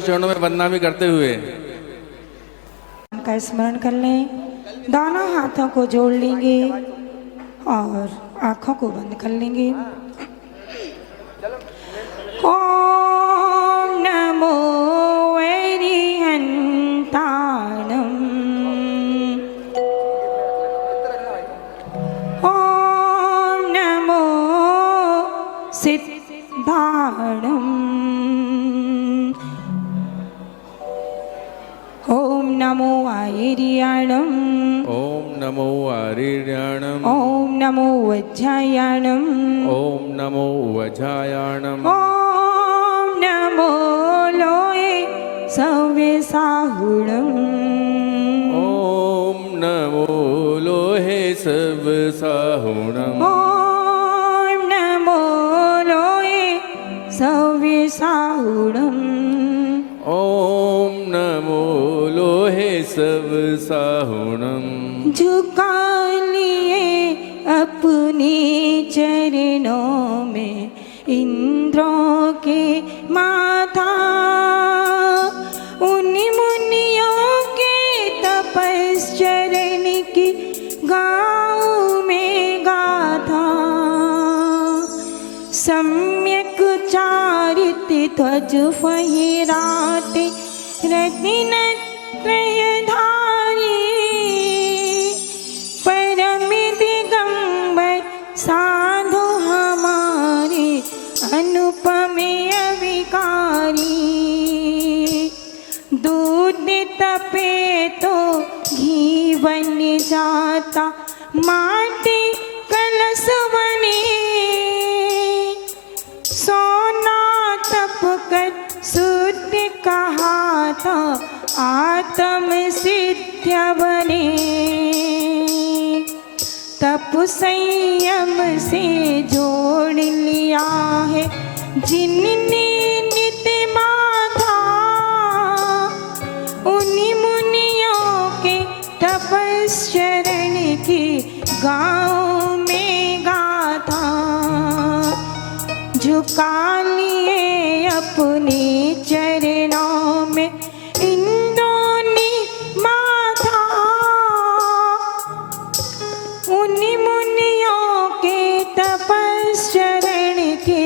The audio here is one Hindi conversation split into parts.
चरणों में वंदना भी करते हुए का स्मरण कर लें। दोनों हाथों को जोड़ लेंगे और आंखों को बंद कर लेंगे। ओम नमो वैरिहंताणम, ओम नमो सिद्धाणम, ओम नमो आयर्याणम, ओम नमो आर्याणम, ओम नमो वज्रायाणम, ओम नमो वज्रायाणम, ओम नमो लोये सव्यसाहुणम, ओम नमो लोहे सवसाहुणम, ओम नमो लोये सव्यसाहुणम, ओम नमो लोहे सवसाहुणम। झुका लिए अपने चरणों में इंद्रों के माथा, उन मुनियों के तपश्चरण की गाँव में गाथा, सम्यक चारित ध्वज फहराते रत्न त्रयधारी, परम दिगंबर साधु हमारे अनुपम अविकारी, दूध तपे तो घी बन जाता, माटी कलश बने, सोना तप कर शुद्ध कहा था, आत्म सिद्ध बने, तप संयम से जोड़ लिया है जिनने नित्य माथा, उन्हीं मुनियों के तपश्चरण की गाँव में गाथा, झुका लिए अपने चरणों में इंद्रों ने माथा, उन मुनियों के तपश्चरण के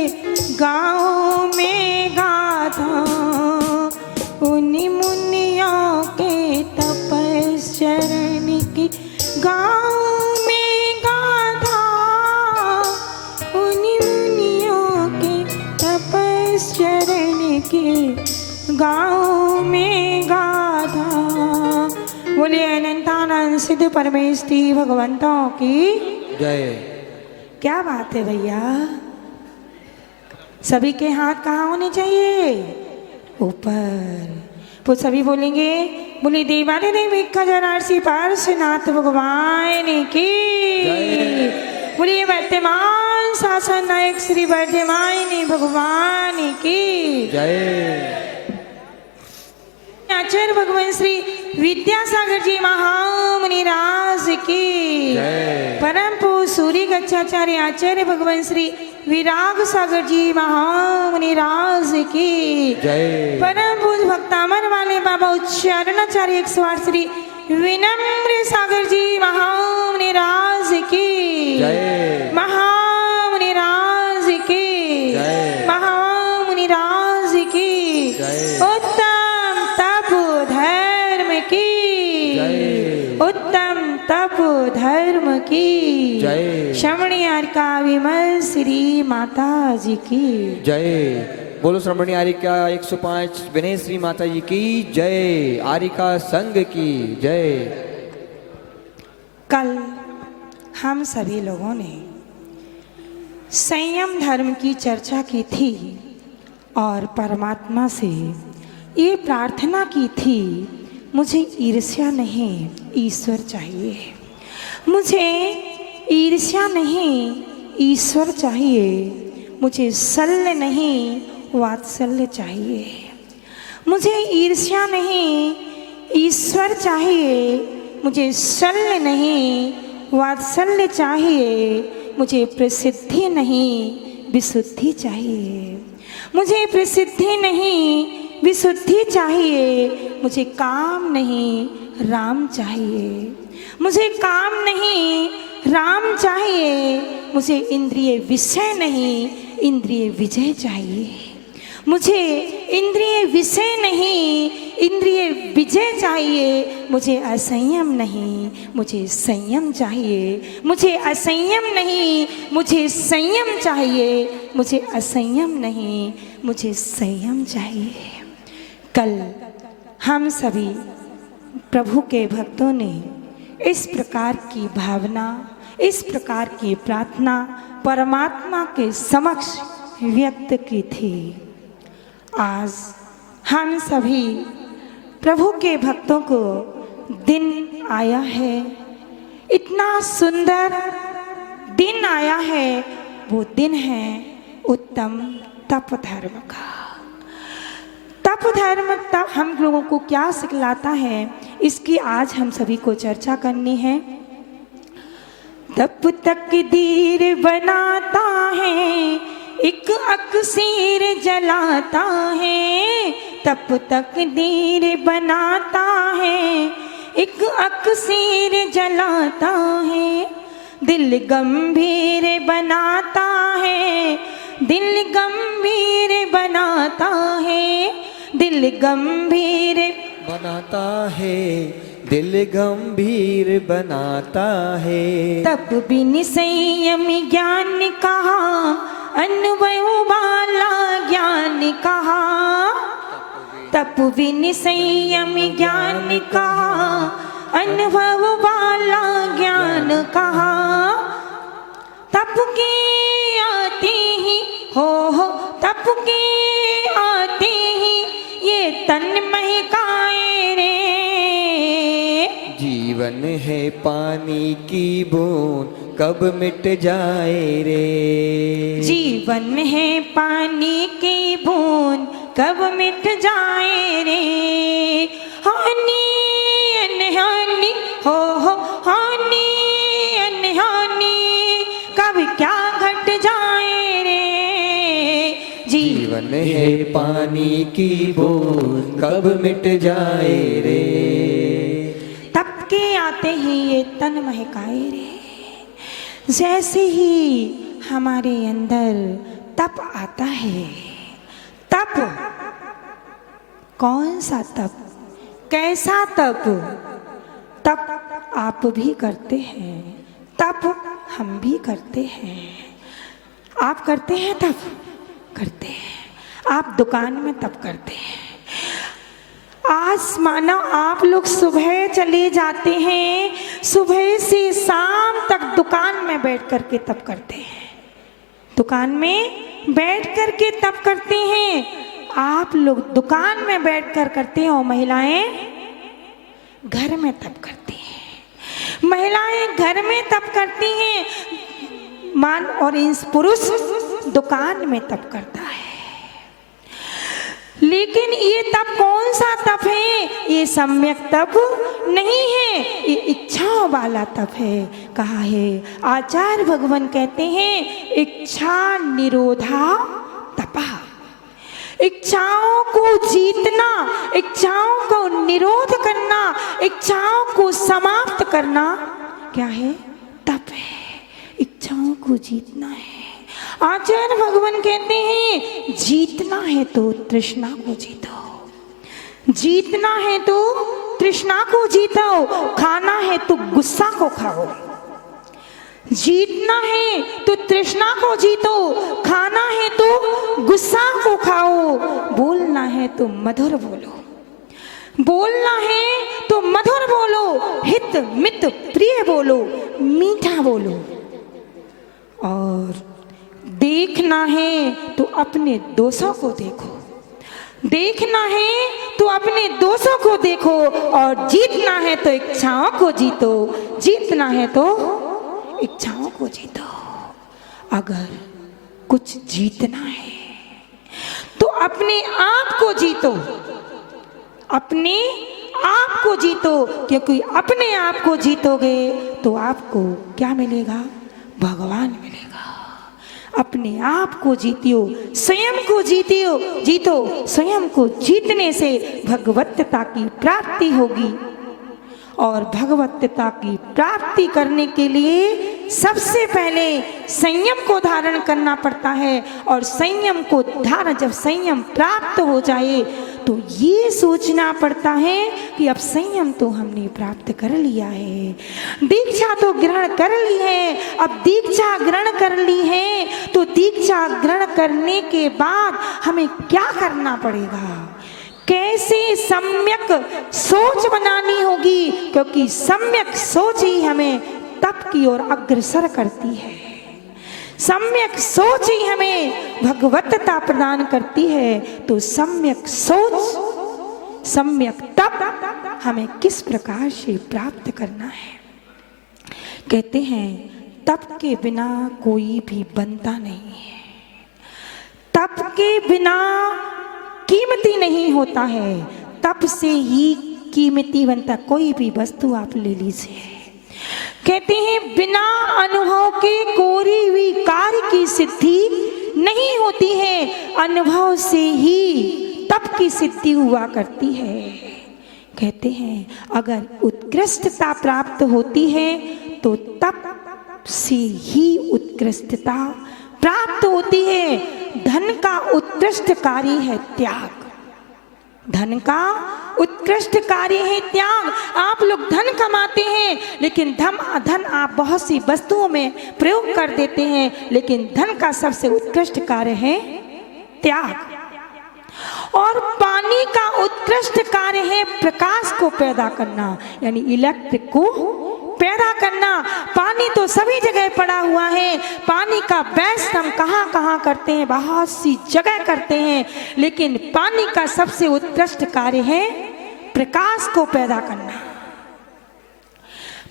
गाँव में गाथा, उन मुनियों के तपश्चरण के गाँव में गाथा, उन मुनियों के तपश्चरण के गाँव में गाथा। बोलिए अनंतानंद सिद्ध परमेष्टि भगवंतों की जय। क्या बात है भैया, सभी के हाथ कहाँ होने चाहिए? ऊपर। तो सभी बोलेंगे, बोले देवाने देवी खजरासी पार्श्वनाथ भगवान की, बोलिए वर्तमान शासन नायक श्री वर्धमान भगवान की जय। आचार्य भगवान श्री विद्यासागर जी महामुनि राज की जय। परम पूज्य सूर्य गच्छाचार्य आचार्य भगवान श्री विराग सागर जी महामुनि राज की जय। परम पूज्य भक्तामन वाले बाबा उच्चारणाचार्य 108 श्री विनम्र सागर जी महामुनि राज की जय। महामुनि राज की जय। महामुनि राज की जय। उत्तम तप धर्म की जय। उत्तम तप धर्म की जय। श्रवणी का विमल श्री माता जी की जय। बोलो श्रवणी आरिका 105 विनय श्री माता जी की जय। आरिका संघ की जय। कल हम सभी लोगों ने संयम धर्म की चर्चा की थी और परमात्मा से ये प्रार्थना की थी, मुझे ईर्ष्या नहीं ईश्वर चाहिए, मुझे ईर्ष्या नहीं ईश्वर चाहिए, मुझे शल्य नहीं वात्सल्य चाहिए, मुझे ईर्ष्या नहीं ईश्वर चाहिए, मुझे शल्य नहीं वात्सल्य चाहिए, मुझे प्रसिद्धि नहीं विशुद्धि चाहिए, मुझे प्रसिद्धि नहीं विशुद्धि चाहिए, मुझे काम नहीं राम चाहिए। मुझे काम नहीं राम चाहिए, मुझे इंद्रिय विषय नहीं इंद्रिय विजय चाहिए। मुझे इंद्रिय विषय नहीं इंद्रिय विजय चाहिए। मुझे असंयम नहीं मुझे संयम चाहिए। मुझे असंयम नहीं मुझे संयम चाहिए। मुझे असंयम नहीं मुझे संयम चाहिए। कल हम सभी प्रभु के भक्तों ने इस प्रकार की भावना, इस प्रकार की प्रार्थना परमात्मा के समक्ष व्यक्त की थी। आज हम सभी प्रभु के भक्तों को दिन आया है, इतना सुंदर दिन आया है। वो दिन है उत्तम तप धर्म का। तप धर्म तप हम लोगों को क्या सिखलाता है, इसकी आज हम सभी को चर्चा करनी है। तप तकदीर बनाता है, एक अक्सीर जलाता है। तप तकदीर बनाता है, एक अक्सीर जलाता है। दिल गंभीर बनाता है, दिल गंभीर बनाता है। दिल गंभीर बनाता है, दिल गंभीर बनाता है। तब बिन संयम ज्ञान कहा, अन्वय वाला ज्ञान कहा। तप बिन संयम ज्ञान कहा, अनुभव वाला ज्ञान कहा। तप के आते ही हो तप के आते ही ये तन महकाए रे। जीवन है पानी की बूंद कब मिट जाए रे। जीवन है पानी की बूंद कब मिट जाए रे। हानि अनहानि हो हानि अनहानि कब क्या घट जाए रे। जीवन है पानी की बूंद कब मिट जाए रे। तप के आते ही ये तन महकाए रे। जैसे ही हमारे अंदर तप आता है, तप कौन सा तप, कैसा तप? तप आप भी करते हैं, तप हम भी करते हैं। आप करते हैं तप? करते हैं। आप दुकान में तप करते हैं। आज मानो आप लोग सुबह चले जाते हैं, सुबह से शाम तक दुकान में बैठ कर के तप करते हैं। दुकान में बैठ कर के तप करते हैं। आप लोग दुकान में बैठ कर करते हैं और महिलाएं घर में तप करती हैं। महिलाएं घर में तप करती हैं मान, और इस पुरुष दुकान में तप करता है। लेकिन ये तप कौन सा तप है? ये सम्यक तप नहीं है, ये इच्छाओं वाला तप है। कहा है आचार्य भगवान कहते हैं इच्छा निरोधा तपा। इच्छाओं को जीतना, इच्छाओं को निरोध करना, इच्छाओं को समाप्त करना क्या है? तप है। इच्छाओं को जीतना है। आचार्य भगवान कहते हैं जीतना है तो तृष्णा को जीतो। जीतना है तो तृष्णा को जीतो। खाना है तो गुस्सा को खाओ। जीतना है तो तृष्णा को जीतो। खाना है तो गुस्सा को खाओ। बोलना है तो मधुर बोलो। बोलना है तो मधुर बोलो। हित मित प्रिय बोलो, मीठा बोलो। और देखना है तो अपने दोषों को देखो। देखना है तो अपने दोषों को देखो। और जीतना है तो इच्छाओं को जीतो। जीतना है तो इच्छाओं को जीतो। अगर कुछ जीतना है तो अपने आप को जीतो। अपने आप को जीतो, क्योंकि अपने आप को जीतोगे तो आपको क्या मिलेगा? भगवान मिलेगा। अपने आप को जीतियो, स्वयं को जीतो। स्वयं को जीतने से भगवत्ता की प्राप्ति होगी। और भगवत्ता की प्राप्ति करने के लिए सबसे पहले संयम को धारण करना पड़ता है। और संयम को धारण, जब संयम प्राप्त हो जाए तो ये सोचना पड़ता है कि अब संयम तो हमने प्राप्त कर लिया है, दीक्षा तो ग्रहण कर ली है। अब दीक्षा ग्रहण कर ली है तो दीक्षा ग्रहण करने के बाद हमें क्या करना पड़ेगा, कैसे सम्यक सोच बनानी होगी, क्योंकि सम्यक सोच ही हमें तप की ओर अग्रसर करती है। सम्यक सोच ही हमें भगवत्ता प्रदान करती है। तो सम्यक सोच, सम्यक तप हमें किस प्रकार से प्राप्त करना है। कहते हैं तप के बिना कोई भी बनता नहीं है, तप के बिना कीमती नहीं होता है, तप से ही कीमती बनता। कोई भी वस्तु आप ले लीजिए, कहते हैं बिना अनुभव के कोई भी कार्य की सिद्धि नहीं होती है, अनुभव से ही तप की सिद्धि हुआ करती है। कहते हैं अगर उत्कृष्टता प्राप्त होती है तो तप से ही उत्कृष्टता प्राप्त होती है। धन का उत्कृष्ट कार्य है त्याग, धन का उत्कृष्ट कार्य है त्याग। आप लोग धन कमाते हैं लेकिन धन आप बहुत सी वस्तुओं में प्रयोग कर देते हैं, लेकिन धन का सबसे उत्कृष्ट कार्य है त्याग। और पानी का उत्कृष्ट कार्य है प्रकाश को पैदा करना, यानी इलेक्ट्रिक को पैदा करना। पानी तो सभी जगह पड़ा हुआ है, पानी का बेस्ट हम कहाँ कहाँ करते हैं, बहुत सी जगह करते हैं, लेकिन पानी का सबसे उत्कृष्ट कार्य है प्रकाश को पैदा करना।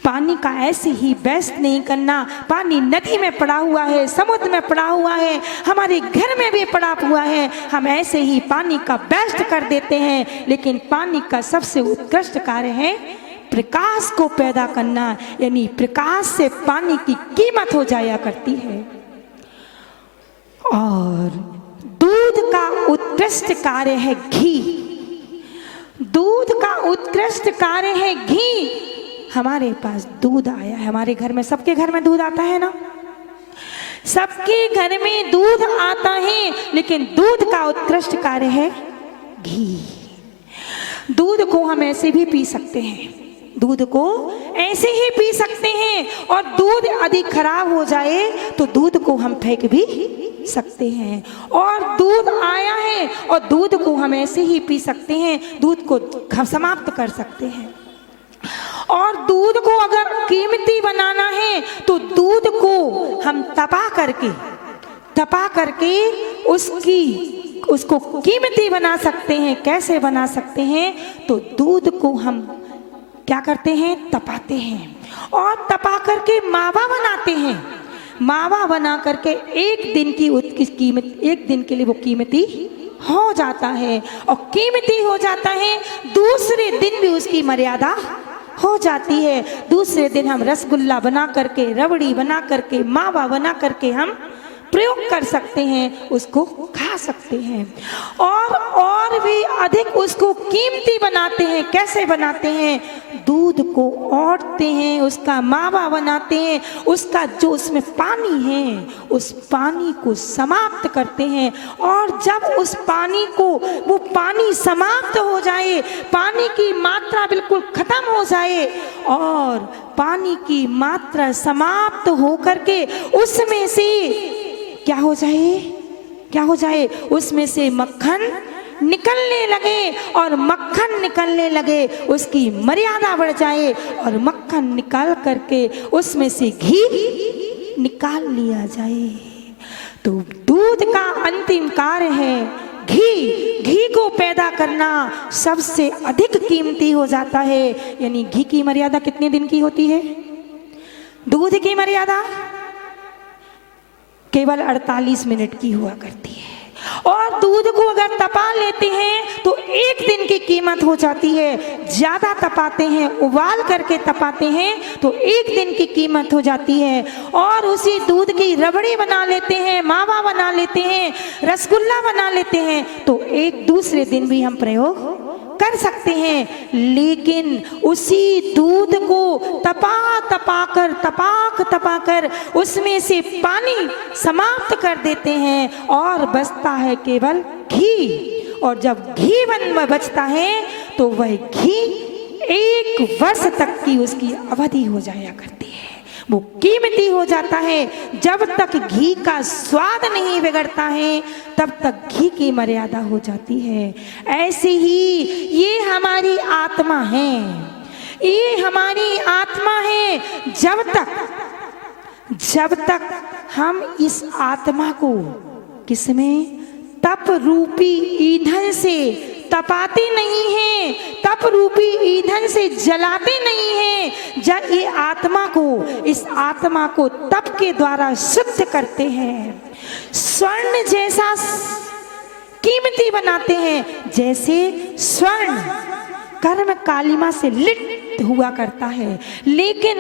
पानी का ऐसे ही बेस्ट नहीं करना। पानी नदी में पड़ा हुआ है, समुद्र में पड़ा हुआ है, हमारे घर में भी पड़ा हुआ है, हम ऐसे ही पानी का बेस्ट कर देते हैं, लेकिन पानी का सबसे उत्कृष्ट कार्य है प्रकाश को पैदा करना, यानी प्रकाश से पानी की कीमत हो जाया करती है। और दूध का उत्कृष्ट कार्य है घी, दूध का उत्कृष्ट कार्य है घी। हमारे पास दूध आया है, हमारे घर में, सबके घर में दूध आता है ना, सबके घर में दूध आता है, लेकिन दूध का उत्कृष्ट कार्य है घी। दूध को हम ऐसे भी पी सकते हैं, दूध को ऐसे ही पी सकते हैं, और दूध अधिक खराब हो जाए तो दूध को हम फेंक भी सकते हैं। और दूध आया है और दूध को हम ऐसे ही पी सकते हैं, दूध को समाप्त कर सकते हैं। और दूध को अगर कीमती बनाना है तो दूध को हम तपा करके उसको कीमती बना सकते हैं। कैसे बना सकते हैं, तो दूध को हम क्या करते हैं, तपाते हैं, और तपा करके मावा बनाते हैं। मावा बना करके एक दिन की उसकी कीमत, एक दिन के लिए वो कीमती हो जाता है, और कीमती हो जाता है, दूसरे दिन भी उसकी मर्यादा हो जाती है। दूसरे दिन हम रसगुल्ला बना करके, रबड़ी बना करके, मावा बना करके हम प्रयोग कर सकते हैं, उसको खा सकते हैं। और भी अधिक उसको कीमती बनाते हैं। कैसे बनाते हैं, दूध को औटते हैं, उसका मावा बनाते हैं, उसका जो उसमें पानी है उस पानी को समाप्त करते हैं। और जब उस पानी को, वो पानी समाप्त हो जाए, पानी की मात्रा बिल्कुल खत्म हो जाए, और पानी की मात्रा समाप्त हो करके उसमें से क्या हो जाए, उसमें से मक्खन निकलने लगे, और मक्खन निकलने लगे उसकी मर्यादा बढ़ जाए, और मक्खन निकाल करके उसमें से घी निकाल लिया जाए। तो दूध का अंतिम कार्य है घी को पैदा करना सबसे अधिक कीमती हो जाता है। यानी घी की मर्यादा कितने दिन की होती है, दूध की मर्यादा केवल 48 मिनट की हुआ करती है। और दूध को अगर तपा लेते हैं तो एक दिन की कीमत हो जाती है। ज़्यादा तपाते हैं, उबाल करके तपाते हैं तो एक दिन की कीमत हो जाती है। और उसी दूध की रबड़ी बना लेते हैं, मावा बना लेते हैं, रसगुल्ला बना लेते हैं तो एक दूसरे दिन भी हम प्रयोग कर सकते हैं। लेकिन उसी दूध को तपा कर उसमें से पानी समाप्त कर देते हैं और बचता है केवल घी। और जब घी बचता है तो वह घी 1 वर्ष तक की उसकी अवधि हो जाया करती है, वो कीमती हो जाता है। जब तक घी का स्वाद नहीं बिगड़ता है तब तक घी की मर्यादा हो जाती है। ऐसे ही ये हमारी आत्मा है, ये हमारी आत्मा है। जब तक हम इस आत्मा को किसमें तप रूपी ईंधन से तपाते नहीं हैं, तप रूपी ईंधन से जलाते नहीं हैं, जब ये इस आत्मा को तप के द्वारा शुद्ध करते हैं, स्वर्ण जैसा कीमती बनाते हैं। जैसे स्वर्ण कर्म कालिमा से लिप्त हुआ करता है, लेकिन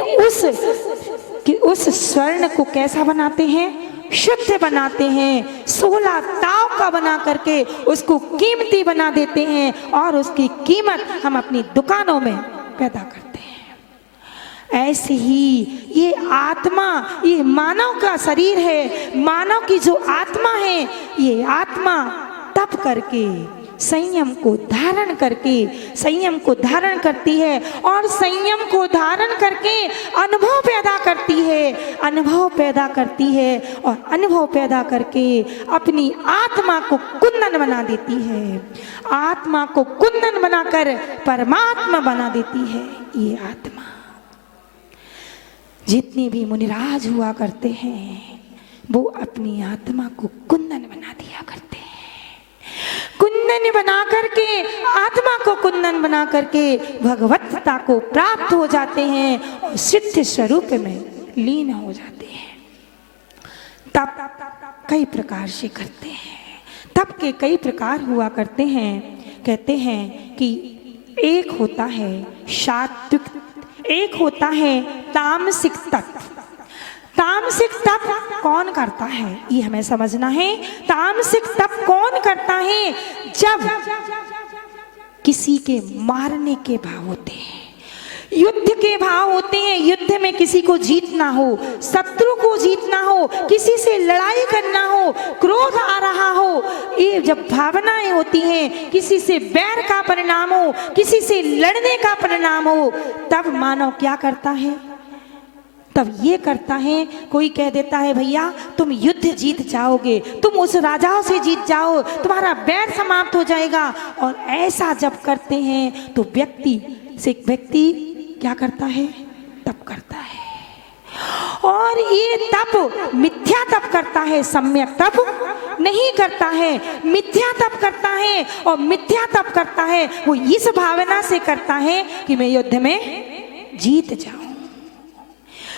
उस स्वर्ण को कैसा बनाते हैं? शुद्ध बनाते हैं। 16 ताव का बना करके उसको कीमती बना देते हैं और उसकी कीमत हम अपनी दुकानों में पैदा करते हैं। ऐसे ही ये आत्मा, ये मानव का शरीर है, मानव की जो आत्मा है, ये आत्मा तप करके संयम को धारण करती है और संयम को धारण करके अनुभव पैदा करती है और अनुभव पैदा करके अपनी आत्मा को कुंदन बना देती है। आत्मा को कुंदन बनाकर परमात्मा बना देती है। ये आत्मा, जितने भी मुनिराज हुआ करते हैं वो अपनी आत्मा को कुंदन बना दिया करते हैं। कुंदन बना करके, आत्मा को कुंदन बना करके भगवत्ता को प्राप्त हो जाते हैं और सिद्ध स्वरूप में लीन हो जाते हैं। तप कई प्रकार से करते हैं। तप के कई प्रकार हुआ करते हैं। कहते हैं कि एक होता है सात्विक, एक होता है तामसिक तप। तामसिक तप कौन करता है ये हमें समझना है। तामसिक तप कौन करता है? जब किसी के मारने के भाव होते हैं, युद्ध के भाव होते हैं, युद्ध में किसी को जीतना हो, शत्रु को जीतना हो, किसी से लड़ाई करना हो, क्रोध आ रहा हो, ये जब भावनाएं होती हैं, किसी से बैर का परिणाम हो, किसी से लड़ने का परिणाम हो, तब मानव क्या करता है? तब ये करता है, कोई कह देता है भैया तुम युद्ध जीत जाओगे, तुम उस राजाओं से जीत जाओ, तुम्हारा बैर समाप्त हो जाएगा। और ऐसा जब करते हैं तो व्यक्ति क्या करता है? तप करता है। और ये तप मिथ्या तप करता है, सम्यक तप नहीं करता है, मिथ्या तप करता है। और मिथ्या तप करता है वो इस भावना से करता है कि मैं युद्ध में जीत जाऊं,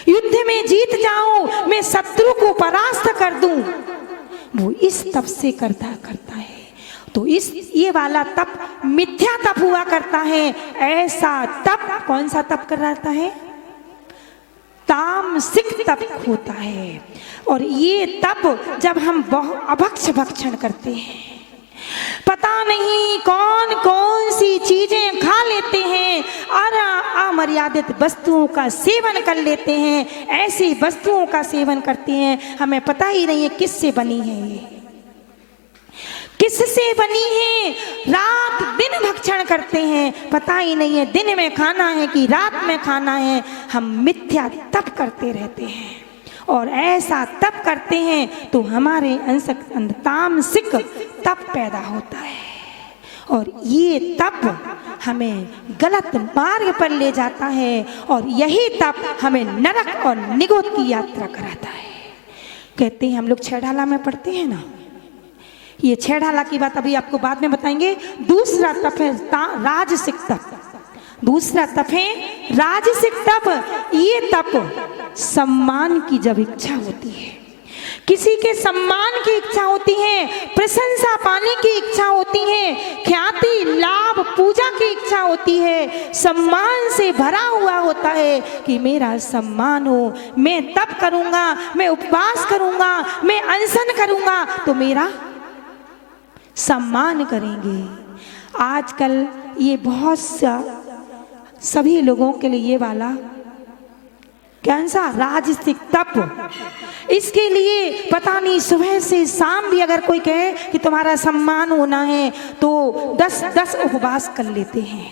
युद्ध में जीत जाऊं, मैं शत्रु को परास्त कर दूं। वो इस तप से करता है। तो ये वाला तप मिथ्या तप हुआ करता है। ऐसा तप कौन सा तप कराता है? तामसिक तप होता है। और ये तप जब हम अभक्ष भक्षण करते हैं, पता नहीं कौन कौन सी चीजें खा लेते हैं और अमर्यादित वस्तुओं का सेवन कर लेते हैं, ऐसी वस्तुओं का सेवन करते हैं, हमें पता ही नहीं है किससे बनी है, ये किससे बनी है। रात दिन भक्षण करते हैं, पता ही नहीं है दिन में खाना है कि रात में खाना है। हम मिथ्या तप करते रहते हैं और ऐसा तप करते हैं तो हमारे तामसिक तप पैदा होता है। और ये तप हमें गलत मार्ग पर ले जाता है और यही तप हमें नरक और निगोद की यात्रा कराता है। कहते हैं हम लोग छेढ़ाला में पढ़ते हैं ना, ये छेढ़ाला की बात अभी आपको बाद में बताएंगे। दूसरा तप है राजसिक तप। दूसरा तप है राजसिक तप। ये तप सम्मान की जब इच्छा होती है, किसी के सम्मान की इच्छा होती है, प्रशंसा पाने की इच्छा होती है, ख्याति लाभ पूजा की इच्छा होती है, सम्मान से भरा हुआ होता है कि मेरा सम्मान हो, मैं तप करूंगा, मैं उपवास करूंगा, मैं अनशन करूंगा तो मेरा सम्मान करेंगे। आजकल ये बहुत सा सभी लोगों के लिए ये वाला कौन सा राजसिक तप, इसके लिए पता नहीं सुबह से शाम भी अगर कोई कहे कि तुम्हारा सम्मान होना है तो 10-10 उपवास कर लेते हैं,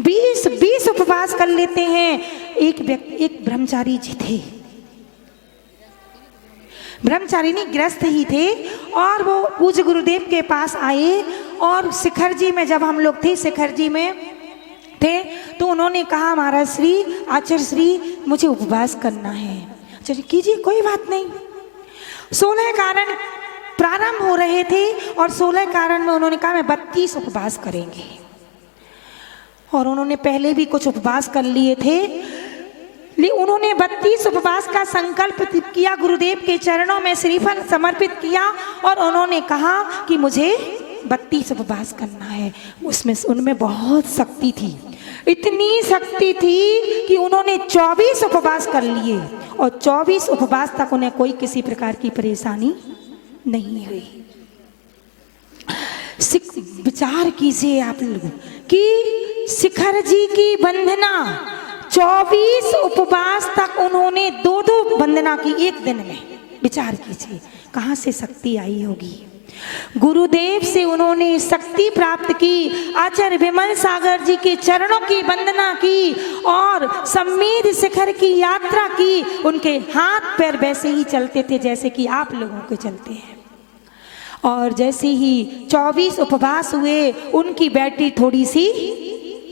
20-20 उपवास कर लेते हैं। एक ब्रह्मचारी जी थे, ब्रह्मचारी नहीं गृहस्थ ही थे, और वो पूज्य गुरुदेव के पास आए और शिखर जी में जब हम लोग थे, शिखर जी में थे, तो उन्होंने कहा महाराज श्री, आचार्य श्री मुझे उपवास करना है। आचार्य कीजिए कोई बात नहीं। 16 कारण प्रारंभ हो रहे थे और 16 कारण में उन्होंने कहा मैं 32 उपवास करेंगे, और उन्होंने पहले भी कुछ उपवास कर लिए थे। उन्होंने 32 उपवास का संकल्प किया, गुरुदेव के चरणों में श्रीफल समर्पित किया और उन्होंने कहा कि मुझे 32 उपवास करना है। उसमें उनमें बहुत शक्ति थी, इतनी शक्ति थी कि उन्होंने 24 उपवास कर लिए और 24 उपवास तक उन्हें कोई किसी प्रकार की परेशानी नहीं हुई। विचार कीजिए आप लोग कि शिखर जी की वंदना 24 उपवास तक उन्होंने 2-2 वंदना की एक दिन में। विचार कीजिए कहाँ से शक्ति आई होगी। गुरुदेव से उन्होंने शक्ति प्राप्त की, आचार्य विमल सागर जी के चरणों की वंदना की और सम्मेद शिखर की यात्रा की। उनके हाथ पैर वैसे ही चलते थे जैसे कि आप लोगों के चलते हैं, और जैसे ही 24 उपवास हुए उनकी बैटरी थोड़ी सी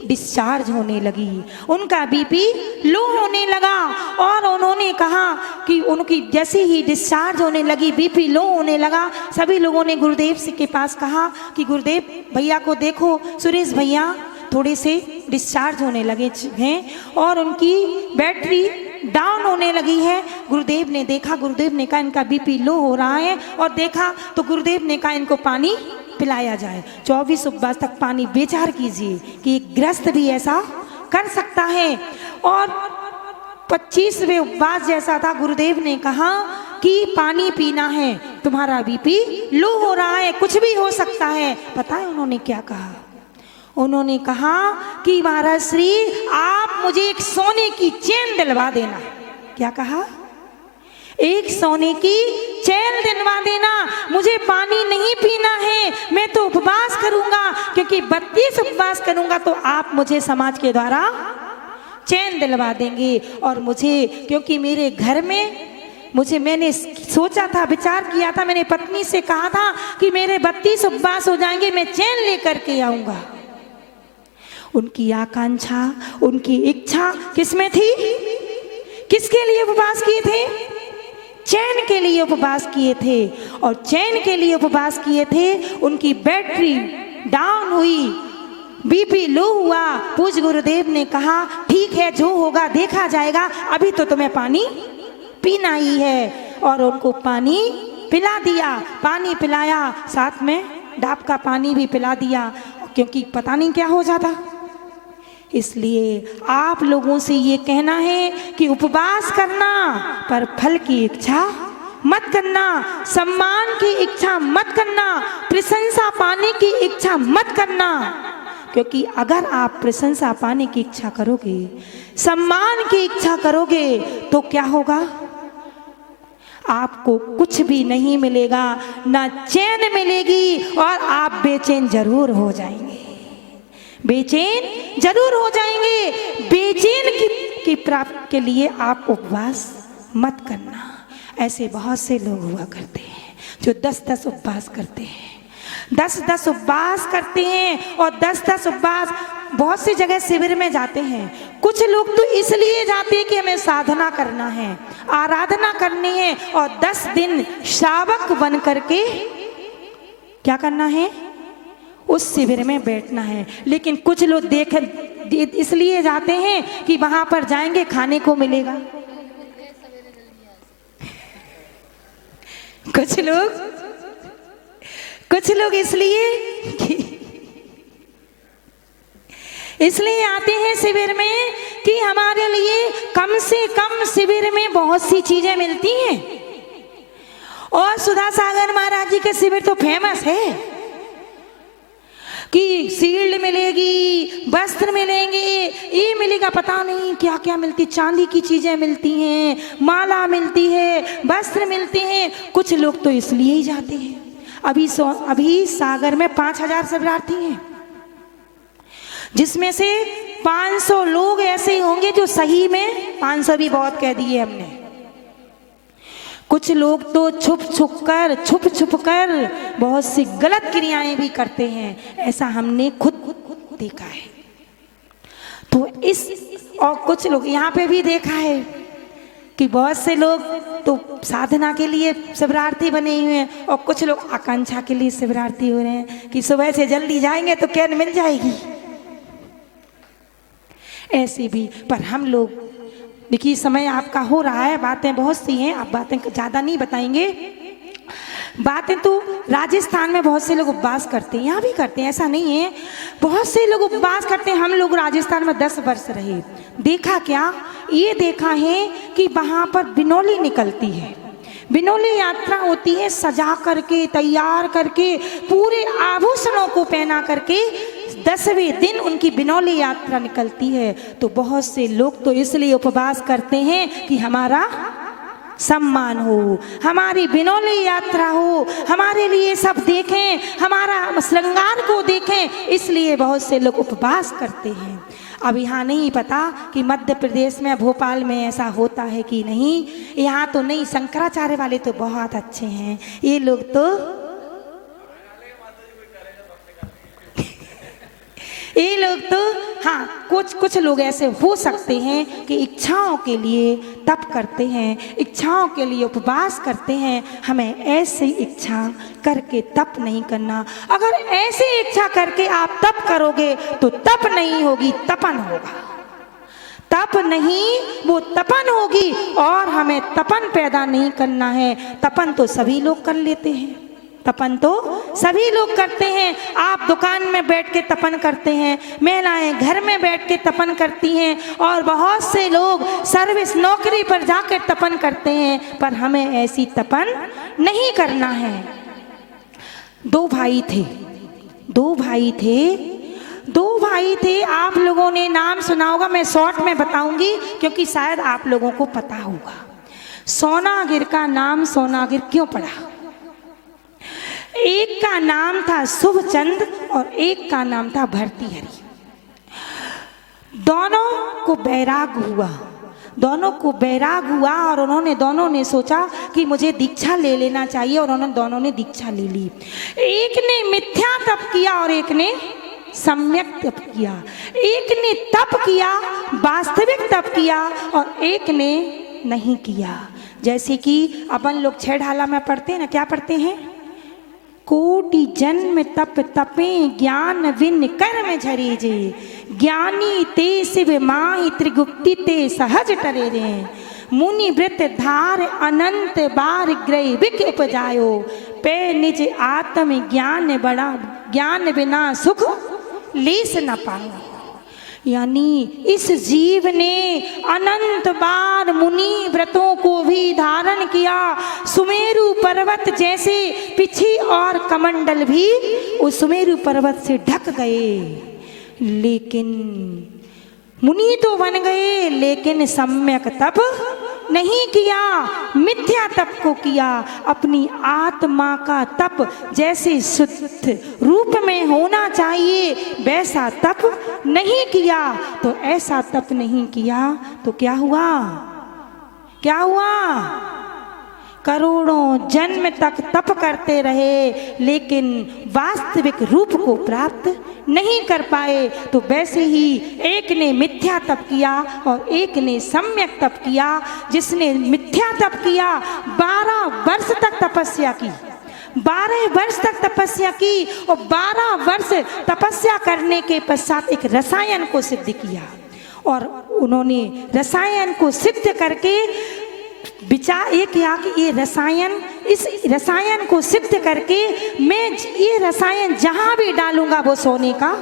डिस्चार्ज होने लगी, उनका बीपी लो होने लगा, और उन्होंने कहा कि उनकी जैसे ही डिस्चार्ज होने लगी, बीपी लो होने लगा, सभी लोगों ने गुरुदेव से के पास कहा कि गुरुदेव भैया को देखो, सुरेश भैया थोड़े से डिस्चार्ज होने लगे हैं और उनकी बैटरी डाउन होने लगी है। गुरुदेव ने देखा, गुरुदेव ने कहा इनका बीपी लो हो रहा है, और देखा तो गुरुदेव ने कहा इनको पानी पिलाया जाए। 24 उपवास तक पानी। विचार कीजिए कि एक गृहस्थ भी ऐसा कर सकता है। और 25वें उपवास जैसा था, गुरुदेव ने कहा कि पानी पीना है, तुम्हारा बीपी लो हो रहा है, कुछ भी हो सकता है। पता है उन्होंने क्या कहा? उन्होंने कहा कि महाराज श्री आप मुझे एक सोने की चेन दिलवा देना। क्या कहा? एक सोने की चैन दिलवा देना, मुझे पानी नहीं पीना है, मैं तो उपवास करूंगा, क्योंकि 32 उपवास करूंगा तो आप मुझे समाज के द्वारा चैन दिलवा देंगे। और मुझे, क्योंकि मेरे घर में मैंने सोचा था, विचार किया था, मैंने पत्नी से कहा था कि मेरे 32 उपवास हो जाएंगे, मैं चैन लेकर के आऊंगा। उनकी आकांक्षा, उनकी इच्छा किसमें थी? किसके लिए उपवास किए थे? चैन के लिए उपवास किए थे। और चैन के लिए उपवास किए थे, उनकी बैटरी डाउन हुई, बीपी लो हुआ। पूज्य गुरुदेव ने कहा ठीक है, जो होगा देखा जाएगा, अभी तो तुम्हें पानी पीना ही है। और उनको पानी पिला दिया, पानी पिलाया, साथ में डाब का पानी भी पिला दिया, क्योंकि पता नहीं क्या हो जाता। इसलिए आप लोगों से ये कहना है कि उपवास करना, पर फल की इच्छा मत करना, सम्मान की इच्छा मत करना, प्रशंसा पाने की इच्छा मत करना। क्योंकि अगर आप प्रशंसा पाने की इच्छा करोगे, सम्मान की इच्छा करोगे, तो क्या होगा? आपको कुछ भी नहीं मिलेगा, ना चैन मिलेगी, और आप बेचैन जरूर हो जाएंगे, बेचैन जरूर हो जाएंगे। बेचैन की प्राप्ति के लिए आप उपवास मत करना। ऐसे बहुत से लोग हुआ करते हैं जो 10-10 उपवास करते हैं, 10-10 उपवास करते हैं, और 10-10 उपवास बहुत सी जगह शिविर में जाते हैं। कुछ लोग तो इसलिए जाते हैं कि हमें साधना करना है, आराधना करनी है, और 10 दिन श्रावक बन करके क्या करना है? उस शिविर में बैठना है। लेकिन कुछ लोग इसलिए जाते हैं कि वहां पर जाएंगे खाने को मिलेगा। कुछ लोग इसलिए आते हैं शिविर में कि हमारे लिए कम से कम शिविर में बहुत सी चीजें मिलती हैं। और सुधा सागर महाराज जी के शिविर तो फेमस है कि शील्ड मिलेगी, वस्त्र मिलेंगे, ये मिलेगा, पता नहीं क्या क्या मिलती, चांदी की चीजें मिलती हैं, माला मिलती है, वस्त्र मिलते हैं। कुछ लोग तो इसलिए ही जाते हैं। अभी सागर में 5000 शिवरार्थी हैं, जिसमें से 500 लोग ऐसे होंगे जो सही में, 500 भी बहुत कह दिए हमने, कुछ लोग तो छुप छुप कर बहुत सी गलत क्रियाएं भी करते हैं। ऐसा हमने खुद देखा है। तो और कुछ लोग यहाँ पे भी देखा है कि बहुत से लोग तो साधना के लिए शिवरार्थी बने हुए हैं और कुछ लोग आकांक्षा के लिए शिवरार्थी हो रहे हैं कि सुबह से जल्दी जाएंगे तो कैन मिल जाएगी। ऐसे भी, पर हम लोग देखिए समय आपका हो रहा है, बातें बहुत सी हैं, आप बातें ज़्यादा नहीं बताएंगे। बातें तो राजस्थान में बहुत से लोग उपवास करते हैं, यहाँ भी करते हैं, ऐसा नहीं है, बहुत से लोग उपवास करते हैं। हम लोग राजस्थान में 10 वर्ष रहे, देखा क्या, ये देखा है कि वहाँ पर बिनौली निकलती है, बिनौली यात्रा होती है, सजा करके तैयार करके पूरे आभूषणों को पहना करके 10वें दिन उनकी बिनौली यात्रा निकलती है। तो बहुत से लोग तो इसलिए उपवास करते हैं कि हमारा सम्मान हो, हमारी बिनौली यात्रा हो, हमारे लिए सब देखें, हमारा श्रृंगार को देखें, इसलिए बहुत से लोग उपवास करते हैं। अब यहाँ नहीं पता कि मध्य प्रदेश में, भोपाल में ऐसा होता है कि नहीं। यहाँ तो नहीं, शंकराचार्य वाले तो बहुत अच्छे हैं, ये लोग तो हाँ, कुछ लोग ऐसे हो सकते हैं कि इच्छाओं के लिए तप करते हैं, इच्छाओं के लिए उपवास करते हैं। हमें ऐसी इच्छा करके तप नहीं करना। अगर ऐसी इच्छा करके आप तप करोगे तो तप नहीं होगी, तपन होगा। तप नहीं, वो तपन होगी। और हमें तपन पैदा नहीं करना है। तपन तो सभी लोग कर लेते हैं, तपन तो सभी लोग करते हैं। आप दुकान में बैठ के तपन करते हैं, महिलाएं घर में बैठ के तपन करती हैं, और बहुत से लोग सर्विस नौकरी पर जाकर तपन करते हैं। पर हमें ऐसी तपन नहीं करना है। दो भाई थे, आप लोगों ने नाम सुना होगा, मैं शॉर्ट में बताऊंगी क्योंकि शायद आप लोगों को पता होगा। सोनागिर का नाम सोनागिर क्यों पड़ा? एक का नाम था शुभचंद और एक का नाम था भर्तृहरि। दोनों को बैराग हुआ और उन्होंने दोनों ने सोचा कि मुझे दीक्षा ले लेना चाहिए, और उन्होंने दोनों ने दीक्षा ले ली। एक ने मिथ्या तप किया और एक ने सम्यक तप किया। एक ने तप किया, वास्तविक तप किया, और एक ने नहीं किया। जैसे कि अपन लोग 6 ढाला में पढ़ते हैं ना, क्या पढ़ते हैं? कोटि जन्म तप तपे ज्ञान विन कर्म झरे जे, ज्ञानी ते शिव माहि त्रिगुप्ति ते सहज टरे रे, मुनि व्रत धार अनंत बार ग्रह विक उपजायो, पे निज आत्म ज्ञान बड़ा, ज्ञान बिना सुख लेस न पाओ। यानी इस जीव ने अनंत बार मुनि व्रतों को भी धारण किया। सुमेरु पर्वत जैसे पिछी और कमंडल भी उस सुमेरु पर्वत से ढक गए, लेकिन मुनि तो बन गए, लेकिन सम्यक तप नहीं किया, मिथ्या तप को किया। अपनी आत्मा का तप जैसे शुद्ध रूप में होना चाहिए वैसा तप नहीं किया। तो ऐसा तप नहीं किया तो क्या हुआ? करोड़ों जन्म तक तप करते रहे, लेकिन वास्तविक रूप को प्राप्त नहीं कर पाए। तो वैसे ही एक ने मिथ्या तप किया और एक ने सम्यक तप किया। जिसने मिथ्या तप किया 12 वर्ष तक तपस्या की, 12 वर्ष तक तपस्या की, और 12 वर्ष तपस्या करने के पश्चात एक रसायन को सिद्ध किया, और उन्होंने रसायन को सिद्ध करके विचार ये किया कि ये रसायन, इस रसायन को सिद्ध करके मैं ये रसायन जहाँ भी डालूंगा वो सोने का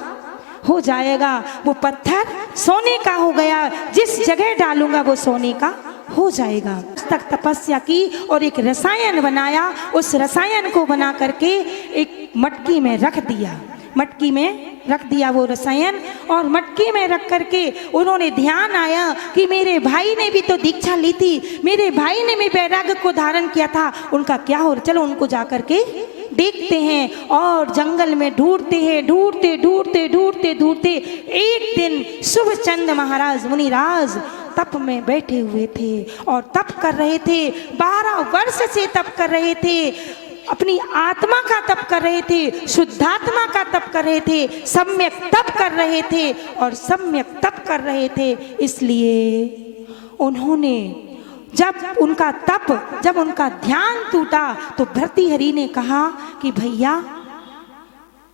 हो जाएगा। वो पत्थर सोने का हो गया, जिस जगह डालूंगा वो सोने का हो जाएगा। तक तपस्या की और एक रसायन बनाया। उस रसायन को बना करके एक मटकी में रख दिया, मटकी में रख दिया वो रसायन। और मटकी में रख करके उन्होंने ध्यान आया कि मेरे भाई ने भी तो दीक्षा ली थी, मेरे भाई ने भी वैराग्य को धारण किया था, उनका क्या हो, चलो उनको जा करके देखते हैं। और जंगल में ढूंढते हैं, ढूंढते ढूंढते ढूंढते ढूंढते एक दिन शुभचंद महाराज मुनिराज तप में बैठे हुए थे और तप कर रहे थे। 12 वर्ष से तप कर रहे थे, अपनी आत्मा का तप कर रहे थे, शुद्धात्मा का तप कर रहे थे, सम्यक तप कर रहे थे और सम्यक तप कर रहे थे। इसलिए उन्होंने जब उनका ध्यान टूटा तो भर्तृहरि ने कहा कि भैया,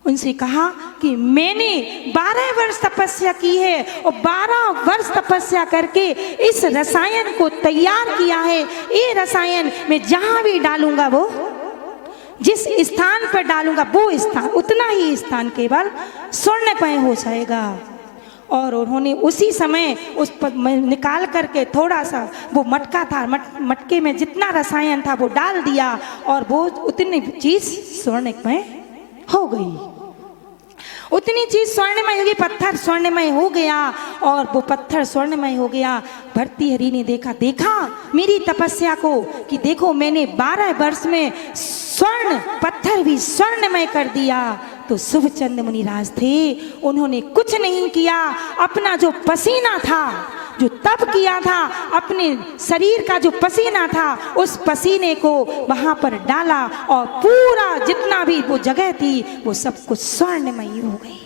उनसे कहा कि मैंने 12 वर्ष तपस्या की है और 12 वर्ष तपस्या करके इस रसायन को तैयार किया है। ये रसायन मैं जहां भी डालूंगा, वो जिस स्थान पर डालूंगा वो स्थान, उतना ही स्थान केवल स्वर्णमय हो जाएगा। और उन्होंने उसी समय उस पर निकाल करके थोड़ा सा वो मटका था, मटके में जितना रसायन था वो डाल दिया और वो उतनी चीज स्वर्णमय हो गई। उतनी चीज स्वर्णमय होगी, पत्थर स्वर्णमय हो गया और वो पत्थर स्वर्णमय हो गया। भर्तृहरि ने देखा मेरी तपस्या को कि देखो मैंने 12 वर्ष में स्वर्ण पत्थर भी स्वर्णमय कर दिया। तो शुभचंद मुनिराज थे, उन्होंने कुछ नहीं किया, अपना जो पसीना था, जो तप किया था, अपने शरीर का जो पसीना था उस पसीने को वहां पर डाला और पूरा जितना भी वो जगह थी वो सब कुछ स्वर्णमयी हो गई।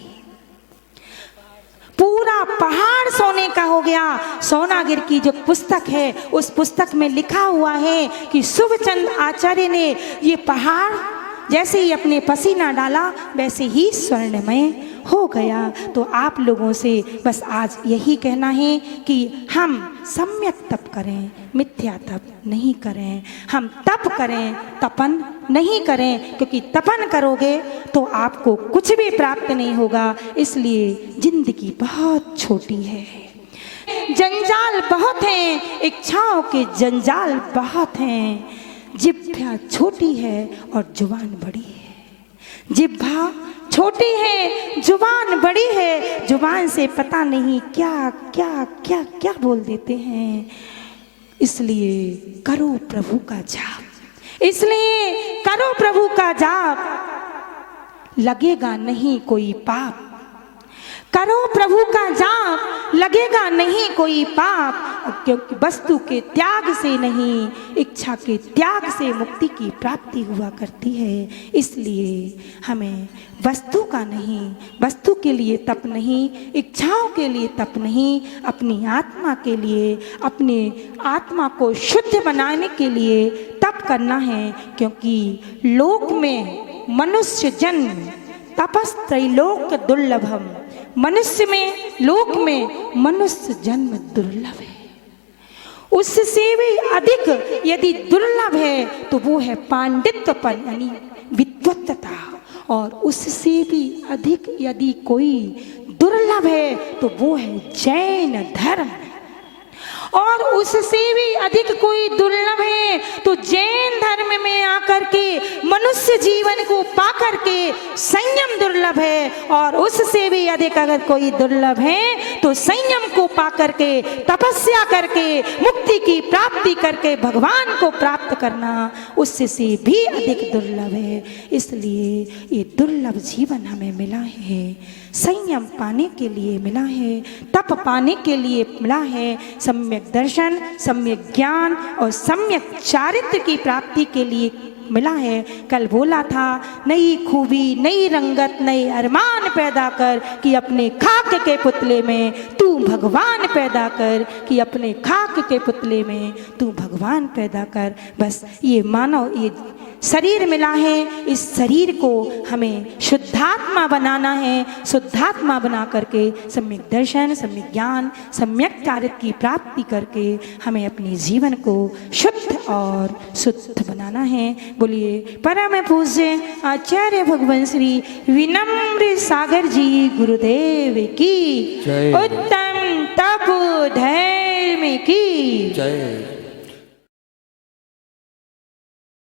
पूरा पहाड़ सोने का हो गया। सोनागिर की जो पुस्तक है उस पुस्तक में लिखा हुआ है कि शुभचंद आचार्य ने ये पहाड़ जैसे ही अपने पसीना डाला वैसे ही स्वर्णमय हो गया। तो आप लोगों से बस आज यही कहना है कि हम सम्यक तप करें, मिथ्या तप नहीं करें। हम तप करें, तपन नहीं करें, क्योंकि तपन करोगे तो आपको कुछ भी प्राप्त नहीं होगा। इसलिए जिंदगी बहुत छोटी है, जंजाल बहुत हैं, इच्छाओं के जंजाल बहुत हैं। जिह्वा छोटी है और जुबान बड़ी है। जिह्वा छोटी है, जुबान बड़ी है। जुबान से पता नहीं क्या क्या क्या क्या बोल देते हैं। इसलिए करो प्रभु का जाप, इसलिए करो प्रभु का जाप, लगेगा नहीं कोई पाप। करो प्रभु का जाप, लगेगा नहीं कोई पाप, क्योंकि वस्तु के त्याग से नहीं, इच्छा के त्याग से मुक्ति की प्राप्ति हुआ करती है। इसलिए हमें वस्तु का नहीं, वस्तु के लिए तप नहीं, इच्छाओं के लिए तप नहीं, अपनी आत्मा के लिए, अपने आत्मा को शुद्ध बनाने के लिए तप करना है। क्योंकि लोक में मनुष्य जन्म तपस्त्रैलोक दुर्लभम, मनुष्य में, लोक में मनुष्य जन्म दुर्लभ है। उससे भी अधिक यदि दुर्लभ है तो वो है पांडित्यपन यानी विद्वत्ता, और उससे भी अधिक यदि कोई दुर्लभ है तो वो है जैन धर्म, और उससे भी अधिक कोई दुर्लभ है तो जैन धर्म में आकर के मनुष्य जीवन को पाकर के संयम दुर्लभ है, और उससे भी अधिक अगर कोई दुर्लभ है तो संयम को पाकर के तपस्या करके मुक्ति की प्राप्ति करके भगवान को प्राप्त करना उससे भी अधिक दुर्लभ है। इसलिए ये दुर्लभ जीवन हमें मिला है, संयम पाने के लिए मिला है, तप पाने के लिए मिला है, सम्यक दर्शन, सम्यक ज्ञान और सम्यक चारित्र की प्राप्ति के लिए मिला है। कल बोला था, नई खूबी, नई रंगत, नए अरमान पैदा कर कि अपने खाक के पुतले में तू भगवान पैदा कर, कि अपने खाक के पुतले में तू भगवान पैदा कर। बस ये मानव, ये शरीर मिला है, इस शरीर को हमें शुद्धात्मा बनाना है। शुद्धात्मा बना करके सम्यक दर्शन, सम्यक ज्ञान, सम्यक चारित्र की प्राप्ति करके हमें अपने जीवन को शुद्ध और शुद्ध बनाना है। बोलिए परम पूज्य आचार्य भगवान श्री विनम्र सागर जी गुरुदेव की जय। उत्तम तप धर्म की जय।